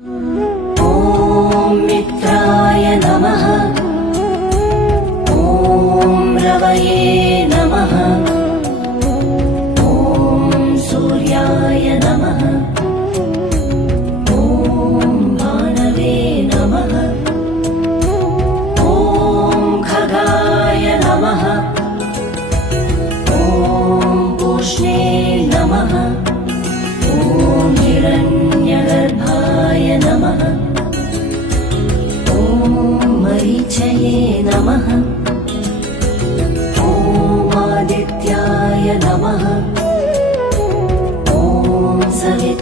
ॐ मित्राय नमः। ॐ रवये नमः। ॐ सूर्याय नमः। ॐ भानवे नमः। ॐ खगाय नमः। ॐ पूष्णे नमः। ॐ हिरण्यगर्भाय नमः। ॐ मरीचये नमः। ॐ आदित्याय नमः। ॐ सविताय